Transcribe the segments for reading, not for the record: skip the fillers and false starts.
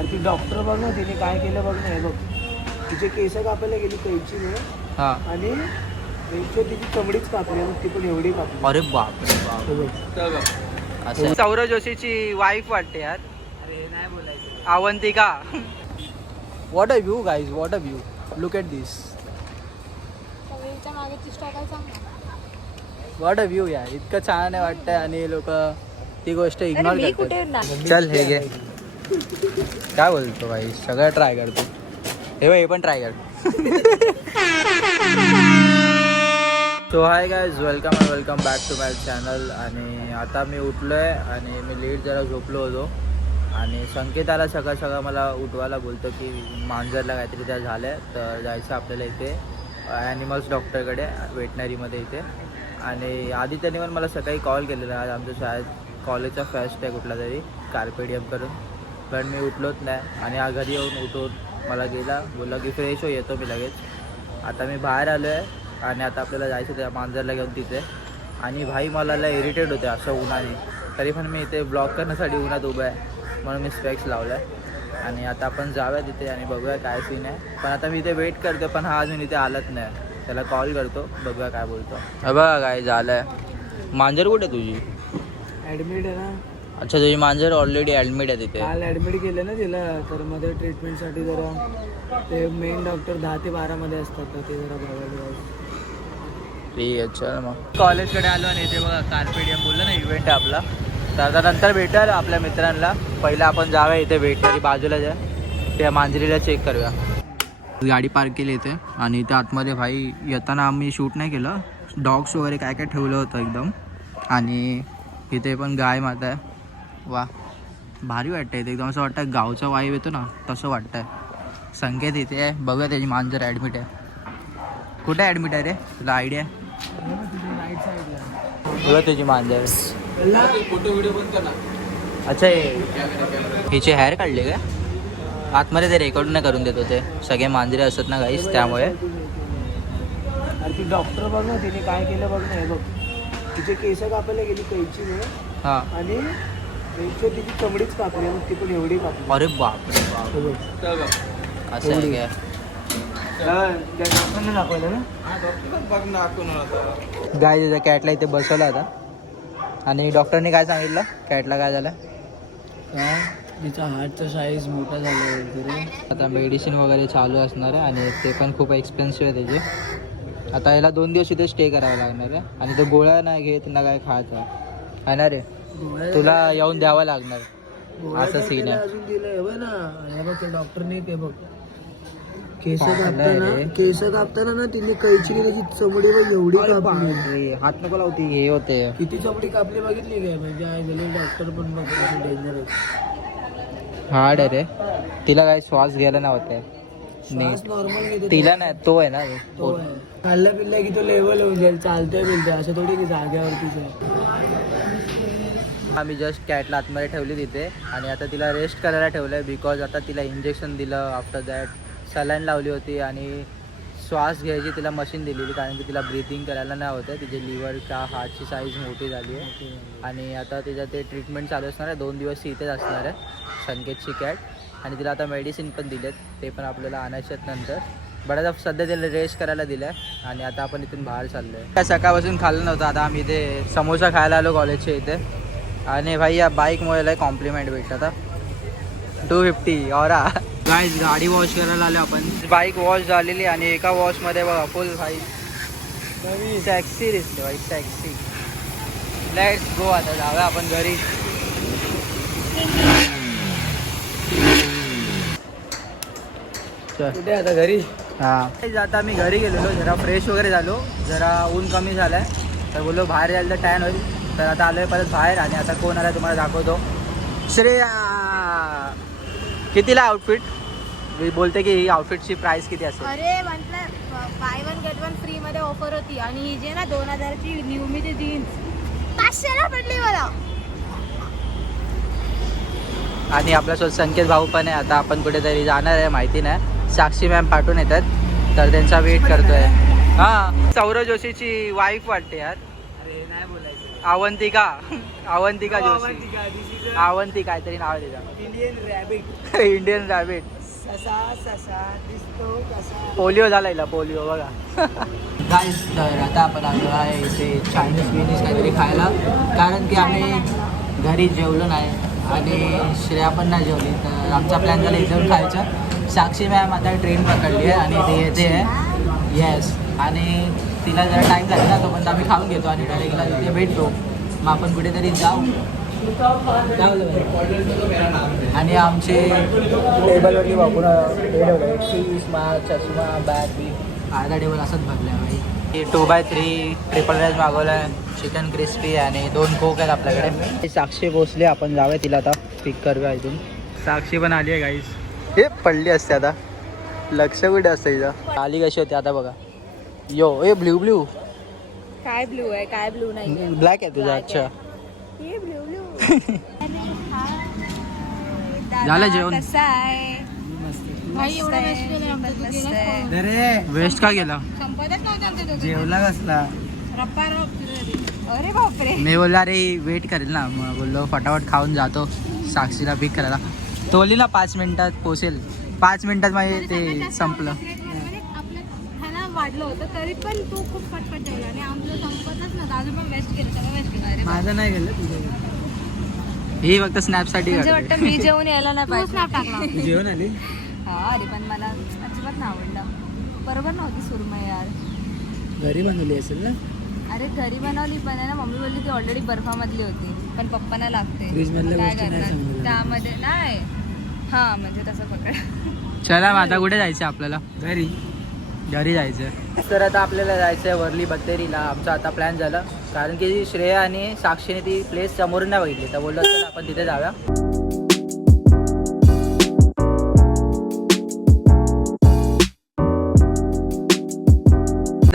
अरे ती डॉक्टर बघ ना, तिने काय केलं बघ ना. हे बघ, तिचे केस कापायला गेली कैचीने हा. आणि तिची चमडीच कापली. ती पण एवढी कापली. अरे बापरे बाप. हे बघ. असं सौरव जोशीची वाईफ वाटते यार. अरे नाही बोलायचं. Avantika. What a view guys, what a view. Look at this. What a view यार. इतकं छान आहे वाटतंय आणि लोक ती गोष्ट इग्नोर करतात. चल हे घे. काय बोलतो भाई, सगळं ट्राय करतो. हे पण ट्राय कर. So hi guys, welcome back to my channel. आणि आता मी उठलो आहे आणि मी लेट जरा झोपलो होतो आणि संकेत आला सकाळ मला उठवायला, बोलतो की मांजरला काहीतरी त्या झालं आहे तर जायचं आपल्याला इथे ॲनिमल्स डॉक्टरकडे वेटनरीमध्ये इथे. आणि आधी त्यांनी पण मला सकाळी कॉल केलेला, आज आमच्या शाळेत कॉलेजचा फेस्ट आहे कुठला तरी कार्पेडियम करून, पण मी उठलोच नाही. आणि घरी येऊन उठून मला गेला, बोलला की फ्रेश हो, येतो मी लगेच. आता मी बाहेर आलो आहे आणि आता आपल्याला जायचं त्या मांजरला घेऊन तिथे. आणि भाई मला लय इरिटेट होते असं उन्हाने, तरी पण मी इथे ब्लॉक करण्यासाठी उन्हात उभं आहे म्हणून मी स्पेक्स लावला आहे. आणि आता आपण जाऊया तिथे आणि बघूया काय सीन आहे. पण आता मी इथे वेट करतो, पण हा अजून इथे आलाच नाही. त्याला कॉल करतो, बघूया काय बोलतो. बघा काय झालं आहे. मांजर कुठे तुझी? ॲडमिट आहे ना. अच्छा, तुझी मांजर ऑलरेडी ॲडमिट आहे तिथे. काल ॲडमिट केलं ना तिला, तर मध्ये ट्रीटमेंटसाठी जरा ते मेन डॉक्टर 10 ते 12 मध्ये असतात, तर ते जरा बघायला. ठीक आहे, चल मग. कॉलेजकडे आलो आणि इथे बघा कार्पेडियम बोललं ना, इव्हेंट आहे आपला. तर आता नंतर भेटूया आपल्या मित्रांना. पहिलं आपण जाऊया इथे वेटनरी बाजूला जा, त्या मांजरीला चेक करूया. गाडी पार्क केली इथे आणि इथे आतमध्ये भाई येताना आम्ही शूट नाही केलं, डॉग्स वगैरे काय काय ठेवलं होतं एकदम. आणि इथे पण गाय माता आहे. वा, भारी वाटतं इथे, एकदम असं वाटतं गावचा वाईव येतो ना तसं वाटतंय. संकेत इथे आहे, बघूया त्याची मांजर ॲडमिट आहे. कुठे ॲडमिट आहे रे, तुला आयडिया आहे? राईट साईडला बघा त्याची मांजर. फोटो व्हिडिओ पण करा. अच्छा, हिचे हेअर काढले का आतमध्ये? ते रेकॉर्ड नाही करून देत होते, सगळे मांजरे असतात ना गाईस, त्यामुळे. अरे ती डॉक्टर बघ ना, तिने काय केलं बघ ना. हे बघ, तिचे केस कापायला गेली कैचीने हां. आणि तिची चमडीच कापली. ती पण एवढी कापली. अरे बापरे बाप. हे बघ. असं आहे काय? त्या डॉक्टरने दाखवलं ना. गाय त्याच्या कॅटला इथे बसवला आता. आणि डॉक्टरने काय सांगितलं कॅटला काय झालं? तिचा हार्टचा साईज मोठा झाला वगैरे. आता मेडिसिन वगैरे चालू असणार आहे आणि ते पण खूप एक्सपेन्सिव्ह आहे त्याचे. आता याला 2 दिवस इथे स्टे करावं लागणार आहे. आणि तो गोळ्या नाही घेत ना काय खायचं आहे ना रे, तुला येऊन द्यावं लागणार. असं सीन आहे. अजून दिलं हे बघ ना. हे बघ ते डॉक्टरने ते बघ केस कापताना ना तिने कैचीने त्याची चमडी बघ एवढी कापली. हात नको लावती, हे होते. किती चमडी कापली बघितली काय? म्हणजे आहे डॉक्टर पण बघ डेंजर आहे. हार्ड आहे रे, तिला काही श्वास घ्यायला नव्हते. नॉर्मल तिला नाही, तो आहे ना तो खाल्ल्या पिल्ल्या की तो लेवल होऊन जाईल. चालतंय बिलतंय असं थोडी की जाग्यावरतीच आहे. आम्ही जस्ट कॅटला आतमध्ये ठेवली तिथे आणि आता तिला रेस्ट करायला ठेवलं आहे. बिकॉज आता तिला इंजेक्शन दिलं, आफ्टर दॅट सलाईन लावली होती आणि श्वास घ्यायची तिला मशीन दिलेली, कारण की तिला ब्रीथिंग करायला नाही होतं. तिचे लिव्हर का हार्टची साईज मोठी झाली आहे. आणि आता तिचं ते ट्रीटमेंट चालू असणार आहे. 2 दिवस इथेच असणार आहे संकेतची कॅट. आणि तिला आता मेडिसिन पण दिलेत, ते पण आपल्याला आणायचे आहेत नंतर. बऱ्याच सध्या तिला रेस्ट करायला दिलं आहे. आणि आता आपण इथून बाहेर चाललो आहे. काय सकाळपासून खाल्लं नव्हतं, आता आम्ही इथे समोसा खायला आलो कॉलेजच्या इथे. आणि भाई या बाईकमुळे कॉम्प्लिमेंट भेटतं आता 250 और गाईज. गाडी वॉश करायला आलो आपण. बाईक वॉश झालेली आणि एका वॉशमध्ये बघा फुल भाई टॅक्सी दिसते भाई, टॅक्सी. लेट्स गो, आता जाऊया आपण घरी. कुठे आता घरी? हां, आता मी घरी गेलेलो, जरा फ्रेश वगैरे झालो, जरा ऊन कमी झालं आहे तर बोललो बाहेर जायला तर टॅन होईल. तर आता आलो आहे परत बाहेर. आणि आता कोण आला तुम्हाला दाखवतो. श्रेया. कितीला आउटफिट? मी बोलते की ही आउटफिटची प्राइस किती असेल? अरे म्हटलं बाय 1 गेट 1 फ्री मध्ये ऑफर होती. आणि ही जे ना 2000ची न्यूमीची जीन्स 500ला पडली मला. आणि आपल्यासोबत संकेत भाऊ पण आहे. आता आपण कुठेतरी जाणार आहे, माहिती नाही. साक्षी मॅम पाठवून येतात तर त्यांचा वेट करतोय. हां, सौरव जोशीची वाईफ वाटते यार. अरे नाही बोलायचं. अवंतिका अवंतिका जोशी अवंती काहीतरी नाव आहे तिचं. Indian rabbit. Indian rabbit. ससा दिसतो कसा. पोलिओ झाला हिला, पोलिओ बघा. गाईस, तर आता आपण आलो आहे इथे चायनीज बिनीज काहीतरी खायला, कारण की आम्ही घरी जेवलो नाही आणि श्रेया पण नाही जेवली, तर आमचा प्लॅन झाला इथून खायचं. साक्षी मॅम आता ट्रेन पकडली आहे आणि ती येते आहे. येस, आणि तिला जरा टाईम लागेल ना, तोपर्यंत आम्ही खाऊन घेतो आणि डायरेक्टला तिथे भेटतो. मग आपण कुठेतरी जाऊ. आणि आमचे टेबलवरती बघून चष्मा चष्मा बॅग बी अर्धा टेबल असंच भरलं आहे भाई. 2x3 ट्रिपल राईस मागवलं आहे, चिकन क्रिस्पी आणि 2 कोक आहेत आपल्याकडे. साक्षी पोचली, आपण जाऊया तिला आता पिक करूया इथून. साक्षी पण आली आहे गाईस. हे पडली असते आता, लक्ष कुठे असतं तिथं. आली कशी होती आता बघा. यो ए ब्ल्यू ब्ल्यू काय ब्लू आहे काय ब्लू नाही. ब्लॅक आहे तुझा. अच्छा हे ब्लू ब्लू. झालं जेवण? कसं आहे भाई? एवढं वेस्ट का गेला? संपतच नव्हतं जेवला कसला. रप्पा. अरे बापरे. मी बोललो अरे वेट करेल ना, मग बोललो फटाफट खाऊन जातो साक्षीला पिक करायला. तो बोलली ना 5 मिनिटात पोचेल. 5 मिनिटात माझे ते संपलं. आपलं खाना वाढलं होतं तरी पण तू खूप पटपट जेवला आणि आमचं संपतच नव्हतं. अजून पण वेस्ट केलं, सगळं वेस्ट केलं. अरे माझं नाही गेलं तुझं. ही फक्त स्नॅपसाठी म्हणजे वाटतं मी जेवण यायला नाही पाहिजे. स्नॅप टाकला. जेवण आली. हा अरे पण मला अजिबात नाही आवडलं. बरोबर नव्हती सुरमई यार. घरी बनवली असेल ना. अरे घरी बनवली पण आहे ना, मम्मी बोलली ती ऑलरेडी बर्फामधली होती, पण पप्पांना लागते. फ्रीज मधल्या काय गोष्टी नाही करणार सांगितलं. त्यामध्ये नाही. हा म्हणजे तसं पकड. चला मग आता कुठे जायचं आपल्याला? घरी. घरी जायचं. तर आता आपल्याला जायचं आहे वरली बत्तेरीला. आमचा आता प्लॅन झाला, कारण की श्रेया आणि साक्षीने ती प्लेस समोरून नाही बघितली, तर बोललो चला आपण तिथे जाऊया.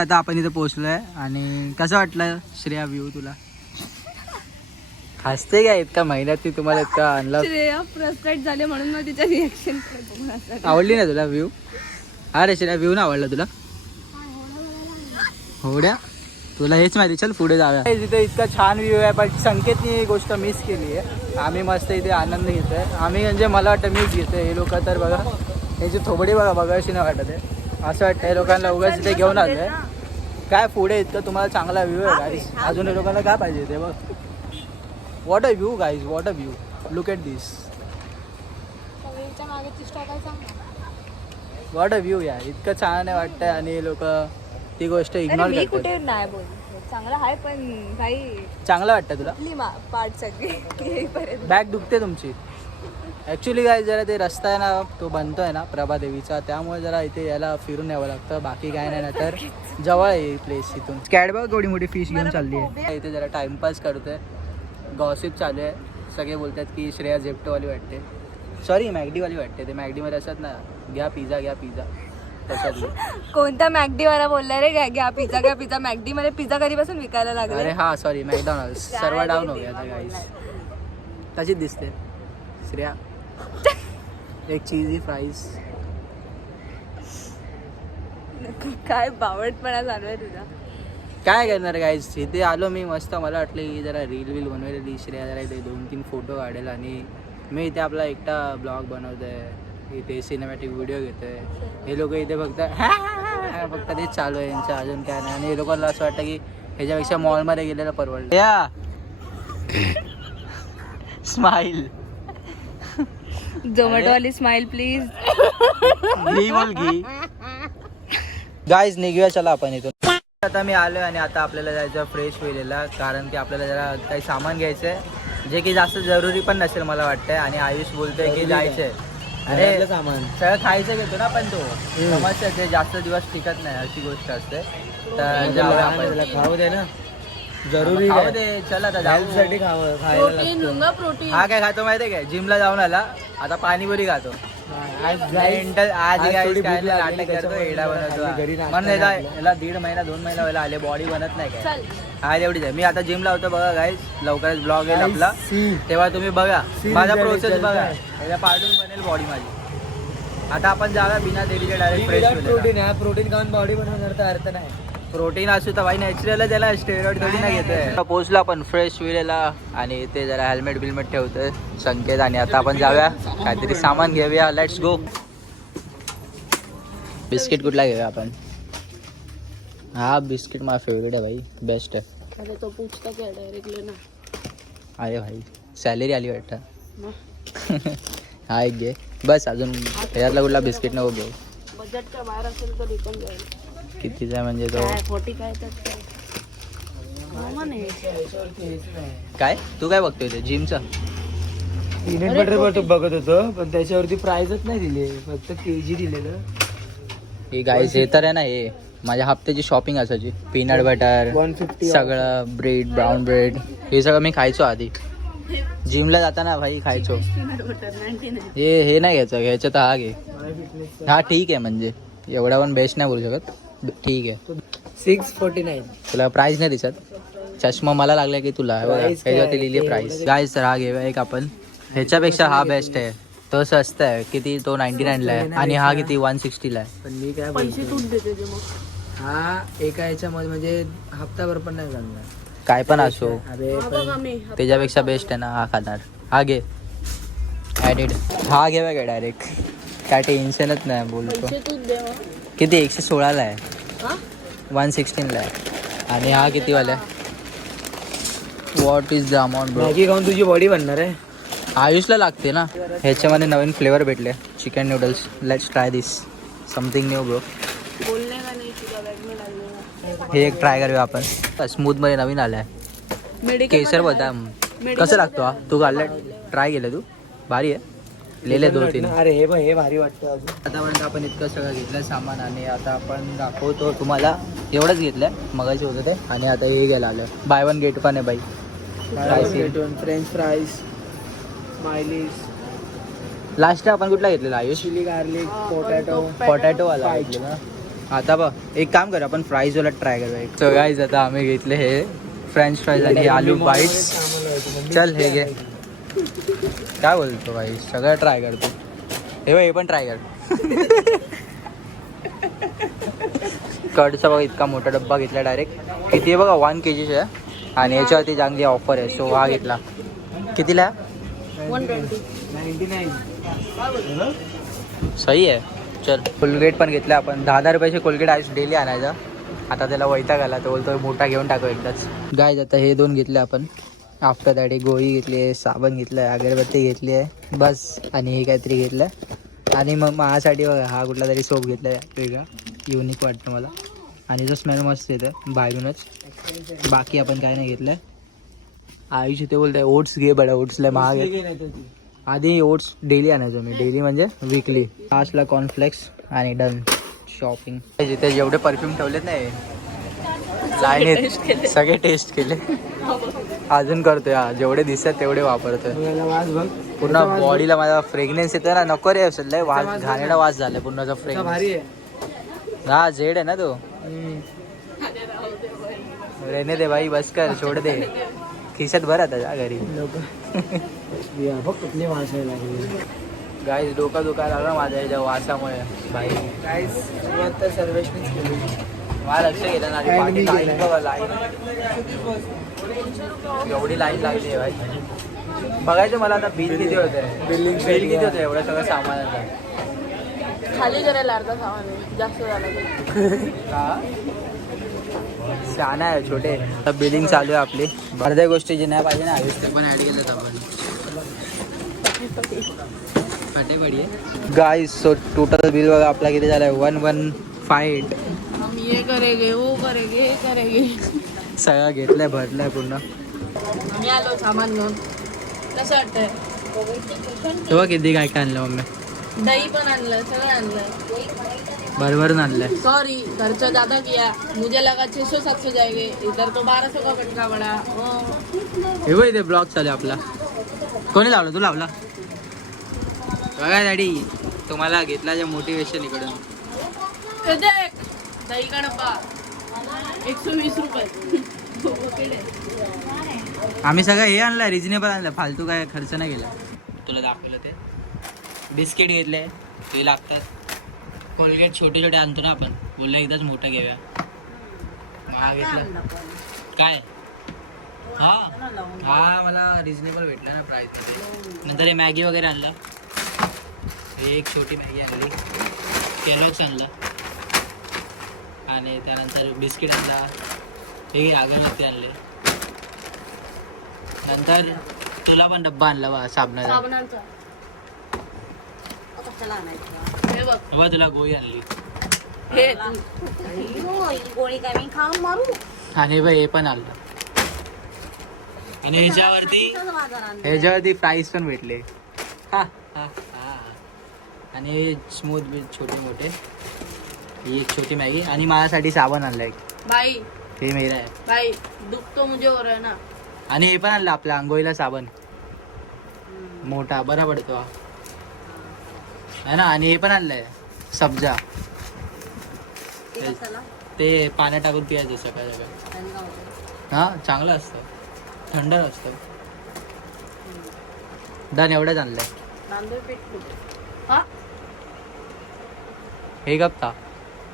आता आपण इथे पोहोचलोय आणि कसं वाटलं श्रेया व्ह्यू तुला? हसते काय? इतका महिन्यात तुम्हाला इतका आणलं. श्रेया फ्रस्ट्रेट झाले म्हणून मग तिच्या रिएक्शन आवडली ना तुला व्ह्यू? अरे श्रेया व्ह्यू ना आवडला तुला? होड्या तुला हेच माहिती. चल पुढे जाऊया. तिथे इतका छान व्ह्यू आहे, पण संकेतनी ही गोष्ट मिस केली आहे. आम्ही मस्त इथे आनंद घेतोय. आम्ही म्हणजे मला वाटतं मीच घेतोय. हे लोक तर बघा, याची थोबडी बघा, बघायची नाही वाटत आहे. असं वाटतं हे लोकांना उगाच इथे घेऊन आलोय. काय पुढे इतकं तुम्हाला चांगला व्ह्यू आहे गाईज. अजून हे लोकांना काय पाहिजे ते बघ. What a view guys, what a view. Look at this. What a view यार. इतकं छान आहे वाटतंय आणि हे लोक ती गोष्ट इग्नोर मी करतात. कुठे नाही बोलली. चांगलं आहे पण भाई चांगलं वाटतं तुला? पार्ट सगळी येईपर्यंत. बॅग दुखते तुमची. ॲक्च्युली काय जरा ते रस्ता आहे ना, तो बनतोय ना प्रभादेवीचा, त्यामुळे जरा इथे यायला फिरून यावं लागतं. बाकी काय नाही ना, तर जवळ आहे ही प्लेस इथून. कॅडबग केवढी मोठी फिश घेऊन चालली आहे. इथे जरा टाइमपास करतोय, गॉसिप चालू आहे. सगळे बोलतात की श्रेया झेप्टोवाली वाटते, सॉरी मॅगडीवाली वाटते. ते मॅगडीमध्ये असतात ना, घ्या पिझ्झा घ्या पिझ्झा, तशातली. कोणता मॅगडी वाला बोलला रे? घ्या पिझ्झा घ्या पिझ्झा. मॅगडी मध्ये पिझ्झा कधीपासून विकायला लागला? अरे हा सॉरी मॅकडॉनल्ड्स. सर्व डाऊन हो गया था गाईस. तशीच दिसते श्रेया. एक चीजी फ्राईज. काय बावटपणा चालू आहे तुझा. काय करणार गाईज. इथे आलो मी मस्त. मला वाटलं की जरा रील विल बनवायला श्रेया जरा इथे 2-3 फोटो काढेल आणि मी इथे आपला एकटा ब्लॉग बनवतोय. इथे सिनेमॅटिक व्हिडिओ घेतोय. हे लोक इथे फक्त तेच चालू आहे यांचं, अजून काय नाही. आणि हे लोकांना असं वाटतं की ह्याच्यापेक्षा मॉलमध्ये गेलेलं परवडलं. या स्माईल. झोमॅटोवाली स्माइल प्लीज. घी बोल घी. गाईज निघूया चला आपण इथून. आता मी आलो आणि आता आपल्याला जायचं फ्रेश होईलला, कारण की आपल्याला जरा काही सामान घ्यायचं आहे जे की जास्त जरुरी पण नसेल मला वाटतंय. आणि आयुष बोलतोय की जायचंय. अरे सामान सगळं खायचं घेतो ना, पण तो समजतं ते जास्त दिवस टिकत नाही अशी गोष्ट असते. तर जाऊया आपण. खाऊ दे ना, जरुरी खाऊ दे. चला आता जाऊ. साठी खावं खायला लागतं. प्रोटीन. हा काय खातो माहितीये काय? जिमला जाऊन आला आता पाणीपुरी खातो. आज काय नाटक करतो, एडा बनवतो. म्हणून याला 1.5 महिना 2 महिना व्हायला आले, बॉडी बनत नाही काय. हा एवढीच आहे. मी आता जिम लावतो बघा गाईज. लवकरच ब्लॉग येईल आपला, तेव्हा तुम्ही बघा माझा प्रोसेस बघा. याला पाडून बनेल बॉडी माझी. आता आपण जागा बिना देरीचे डायरेक्ट फ्रेश. प्रोटीन आहे. प्रोटीन खाऊन बॉडी बनवणार तर अर्थ नाही. प्रोटीन असू तर भाई नॅचरल त्याला स्टेरॉइड थोडी ना घेतोय. पोहोचलो आपण फ्रेश विलेला आणि ते जरा हेल्मेट बिलमेट ठेवतोय संकेत आणि आता आपण जाऊया काहीतरी सामान घेऊया. Let's go. बिस्किट कुठला घेऊया आपण? हा बिस्किट माझा फेवरेट आहे भाई, बेस्ट आहे. अरे तो पूछता क्या डायरेक्टली ना. अरे भाई सॅलरी आली वाटतं. हा एक घे बस. अजून ह्यातला कुठला बिस्किट नको घेऊ. बजेटच्या बाहेर असेल तर रिटर्न जाईल. कितीचा म्हणजे तो 40 काय तर काय? तू काय बघतोय ते जिमचा? पीनट बटर बघत होतो पण त्याच्यावरती प्राइसच नाही दिले, फक्त केजी दिलेलं. हे गाईस हे तर आहे ना, हे माझ्या हप्त्याची शॉपिंग असायची. पीनट बटर 150 सगळं, ब्रेड, ब्राऊन ब्रेड हे सगळं मी खायचो आधी. जिमला जाताना भाई खायचो. हे नाही घ्यायचं तर हा घे. हा ठीक आहे, म्हणजे एवढा पण बेस्ट नाही बोलू शकत. ठीक आहे. 649. तुला प्राइस नाही दिसत? चष्मा मला लागला की तुला ह्याच्यावरती लिहिली प्राइस. गाईस तर हा घेऊया एक आपण. ह्याच्यापेक्षा हा बेस्ट आहे. तो स्वस्त आहे. किती? तो 99ला आहे आणि हा किती? 160ला आहे. पण मी काय पैसे बोलतो, तूच देते ते मग. हा एका ह्याच्यामध्ये म्हणजे हप्ताभर पण नाही चालणार. काय पण असो, अरे हा पण बघा मी त्याच्यापेक्षा बेस्ट आहे ना हा खाणार. हा घे ॲडिड. हा घेऊया काय डायरेक्ट? काय टेन्शनच नाही बोलतो. पैसे तूच दे मग. किती? 116ला आहे. हा 116ला आहे. आणि हा कितीवाला आहे? What is the amount bro? Maggi खाऊन तुझी बॉडी बनणार आहे. आयुषला लागते ना. ह्याच्यामध्ये नवीन फ्लेवर भेटले, chicken noodles. Let's try this something new bro. बोलने का नाही तुझ्या बॅग में डालने. हे एक ट्राय करूया आपण. स्मूथमध्ये नवीन आला आहे मेडिकल केसर बदाम. कसं लागतो हा? तू घाललं? ट्राय केलं तू? भारी आहे. लिहिले 2-3. अरे हे बघ, हे भारी वाटतं अजून. आतापर्यंत आपण इतकं सगळं घेतलं सामान आणि आता आपण दाखवतो तुम्हाला. एवढंच घेतलं मगाशी होतं ते. आणि आता हे घ्यायला आलं. बाय वन गेट पण आहे बाई. French fries, smileys. लास्ट आपण कुठला घेतलेला Ayush? Chilli garlic, potato. Potato वाला घेतलेला. आता बघ एक काम कर, आपण फ्राईज वाला ट्राय करूया. सो गाईज आता आम्ही घेतले हे फ्रेंच फ्राईज आणि आलू बाईट्स. चल हे घे. काय बोलतो भाई, सगळं ट्राय करतो. हे बघ, हे पण ट्राय कर. कर्डचा बघा इतका मोठा डब्बा घेतला डायरेक्ट. किती आहे बघा, 1 kg आहे. आणि याच्यावरती चांगली ऑफर आहे, सो हा घेतला. कितीला? 120. 99. सही आहे. चल कोलगेट पण घेतला आपण. 10,000 रुपयाचे कोलगेट आयुष डेली आणायचा. आता त्याला वैताग आला, तो बोलतो मोठा घेऊन टाकू एकदाच. गाईज आता हे 2 घेतले आपण. आफ्टर दॅट एक गोळी घेतली आहे, साबण घेतलं आहे, अगरबत्ती घेतली आहे बस. आणि हे काहीतरी घेतलं आहे. आणि मग माझ्यासाठी बघा हा कुठला तरी सोप घेतला आहे वेगळा, युनिक वाटतं मला. आणि जो स्मेल मस्त येतं बाहेरूनच. बाकी आपण काय नाही घेतलं आहे. आयुष ते बोलत आहे ओट्स घे बडा, ओट्सला महाग आहे. आधी ओट्स डेली आणायचो मी, डेली म्हणजे वीकली. लास्टला कॉर्नफ्लेक्स आणि डन शॉपिंग. जिथे जेवढे परफ्यूम ठेवलेत नाही लाईनीत सगळे टेस्ट केले. अजून करतोय हा, जेवढे दिसतात तेवढे वापरतोय. वास बघ पूर्ण बॉडीला माझा फ्रेग्रन्स येतो ना. नको रे असेल लय वास, घाणेरडा वास झालाय पूर्णचा फ्रेग्रन्स. भारी आहे. हा जेड आहे ना तो. रहने दे भाई, बस कर, छोड़ दे. खिशात भरा त्याच्या घरी. बघ कुठली वास आहे लागली. गाईज डोका दुखायला लागला माझ्या ह्याच्या वासामुळे भाई. काहीच सुरुवात तर सर्वेशनीच केली. मला लक्ष गेलं ना. काय पाठी नाही लाईन केलं. बघा, लाईन एवढी लाईन लागली आहे भाई. बघायचं मला आता बिल किती होतं. बिल किती होतं एवढं सगळं सामानाचं? खाली करायला अर्धा सामान आहे, जास्त झालं. का शहाणा आहे छोटे. आता बिलिंग चालू आहे आपली. अर्ध्या गोष्टी जी नाही पाहिजे ना आयुष ते पण ॲड केलं आपण. फटेबडी गाईस. सो टोटल बिल बघा आपला किती झालं आहे, 115. हम ये करेंगे, वो करेंगे, हे करेंगे. सगळं घेतलंय, भरलंय पूर्ण. मी आलो सामान घेऊन. कसं वाटतंय? तेव्हा किती काय काय आणलं मम्मी? दही पण आणलं, सगळं आणलं. भरभरून आणलंय. सॉरी खर्च ज्यादा किया, मुझे लगा 600-700 जाएंगे, इधर तो 1200 का फटका पड़ा. हे बघ इथे ब्लॉग चालू आहे आपला. कोणी लावलं? तू लावला? बघा डॅडी, तुम्हाला घेतला जे मोटिवेशन इकडून. हे देख, दही का डब्बा 120 रुपये. आम्ही सगळं हे आणलं, रिजनेबल आणलं, फालतू काय खर्च नाही केला. तुला दाखवलं ते. बिस्किट घेतले, ते लागतात. कोलगेट छोटे छोटे आणतो ना आपण, बोललं एकदाच मोठं घेऊया. मागितलं काय हा हा मला रिजनेबल भेटलं ना प्राईस मध्ये. नंतर हे मॅगी वगैरे आणलं, हे एक छोटी मॅगी आणली, केलॉग्स आणला आणि त्यानंतर बिस्किट आणला, हे अगरबत्ती आणले. नंतर तुला पण डब्बा आणला बा साबणाचा. बाबा तुला गोळी आणली गोळी काय मी खाऊन मारू. आणि बघ हे पण आणलं. आणि ह्याच्यावरती प्राईस पण भेटले. हा हा हा. आणि स्मूथ बीट छोटे मोठे, ही एक छोटी मॅगी आणि माझ्यासाठी साबण आणलाय भाई. हे मेरा आहे भाई दुखतो मुझे हो रहा है ना. आणि हे पण आणलं आपल्या आंघोळीला साबण मोठा, बरा पडतो हा है ना. आणि हे पण आणलंय सब्जा, ते पाण्यात टाकून पियायचं सकाळ सकाळ. हा चांगलं असतं, थंड असतं. डन, एवढंच आणलंय. हे गप्पा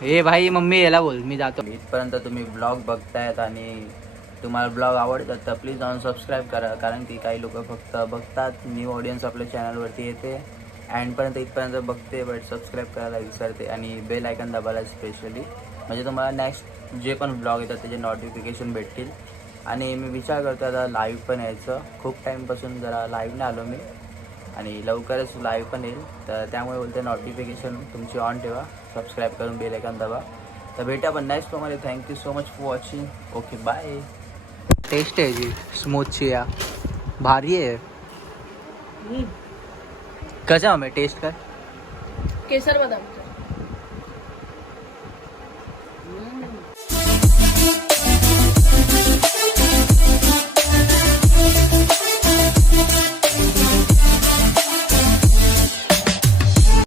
हे भाई मम्मी याला बोल मी जातो. इथपर्यंत तुम्ही ब्लॉग बघतायत आणि तुम्हाला ब्लॉग आवडतात तर प्लीज जाऊन सबस्क्राईब करा, कारण की काही लोक फक्त बघतात, न्यू ऑडियन्स आपल्या चॅनलवरती येते, अँडपर्यंत इथपर्यंत बघते बट सबस्क्राईब करायला विसरते. आणि बेल आयकन दाबायला स्पेशली, म्हणजे तुम्हाला नेक्स्ट जे पण ब्लॉग येतात त्याचे नोटिफिकेशन भेटतील. आणि मी विचार करतो आता लाईव्ह पण यायचं, खूप टाईमपासून जरा लाईव्ह नाही आलो मी आणि लवकरच लाईव्ह पण येईल. तर त्यामुळे बोलते नोटिफिकेशन तुमची ऑन ठेवा, सबस्क्राईब करून बेल आयकन दाबा. तर भेटा पण नेक्स्ट प्रमाणे. Thank you so much for watching. Okay bye. Taste आहे जी स्मूथची, या भारी आहे. कसं हमें टेस्ट कर केसर बदाम.